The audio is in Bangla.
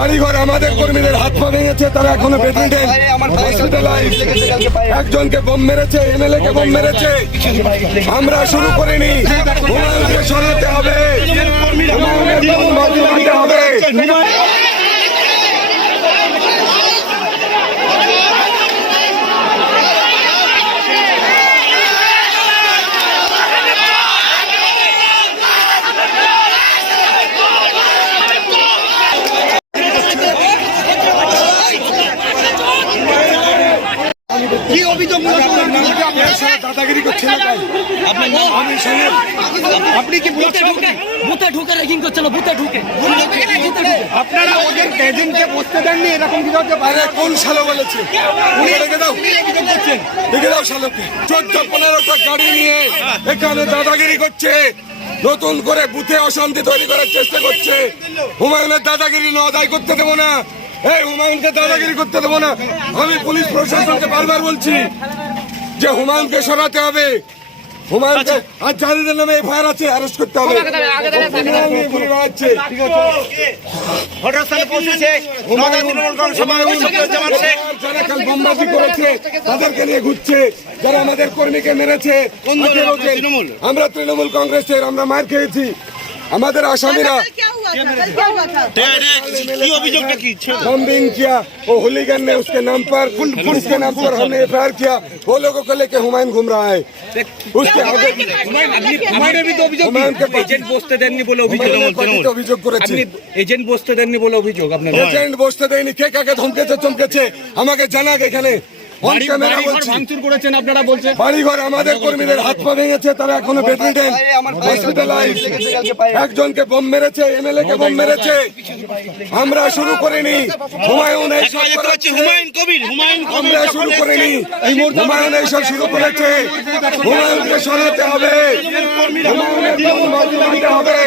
বাড়িঘর আমাদের কর্মীদের হাত পা ভেঙেছে, তারা এখনো বেডরিডেন, হসপিটালাইজ। একজনকে বোম মেরেছে, এমএলএ কে বোম মেরেছে। আমরা শুরু করিনি, হুমায়ুনকে সরাতে হবে, হুমায়ুনের বোম বাঁচাতে হবে। কি অভিযোগ দাদাগিরি করছে না তাই? আপনি কি বুথে ঢুকে রেগিং করছিল, বুথে ঢুকে আপনারা ওদের এজেন্টকে বসতে দেননি, এরকম কি হতে পারে? কোন শালো বলেছে? রেখে দাও, রেখে দাও শালোকে। 14-15টা গাড়ি নিয়ে এখানে দাদাগিরি করছে, নতুন করে বুথে অশান্তি তৈরি করার চেষ্টা করছে। হুমায়ুনের দাদাগিরি আদায় করতে দেবো না, এই হুমায়ুনকে দাদাগিরি করতে দেবো না। আমি পুলিশ প্রশাসনকে বারবার বলছি যে হুমায়ুনকে সরাতে হবে, হুমায়ুনকে আর যাদের নামে এফআইআর আছে অ্যারেস্ট করতে হবে। যারা কাল বোমবাজি করেছে তাদেরকে নিয়ে ঘুরছে, যারা আমাদের কর্মীকে মেরেছে। আমরা তৃণমূল কংগ্রেসের, আমরা মার খেয়েছি। আমাদের আসামিরা बॉम्बिंग किया, वो हुलीगन ने उसके नाम पर हमने एफआईआर किया। वो लोगों को लेके हुमायूं घूम रहा है। उसके आगे এজেন্ট বসতে দেননি বলে অভিযোগ করেছে। এজেন্ট বসতে দেননি বলে অভিযোগ আপনার। এজেন্ট বসতে দেয়নি, কে কাকে ধমকেছে চমকেছে আমাকে জানাক। এখানে ভাঙচুর করেছেন আপনারা বলছেন। বাড়িঘর আমাদের কর্মীদের হাত পা ভেঙেছে, তারা এখনো বেডরিডেন, হসপিটালাইজ। একজনকে বোম মেরেছে, এমএলএ কে বোম মেরেছে। আমরা শুরু করিনি, হুমায়ুন এইসব করেছে। আমরা শুরু করিনি, হুমায়ুন এইসব শুরু করেছে। হুমায়ুনকে সরাতে হবে, হুমায়ুনের বোম বাঁচাতে হবে।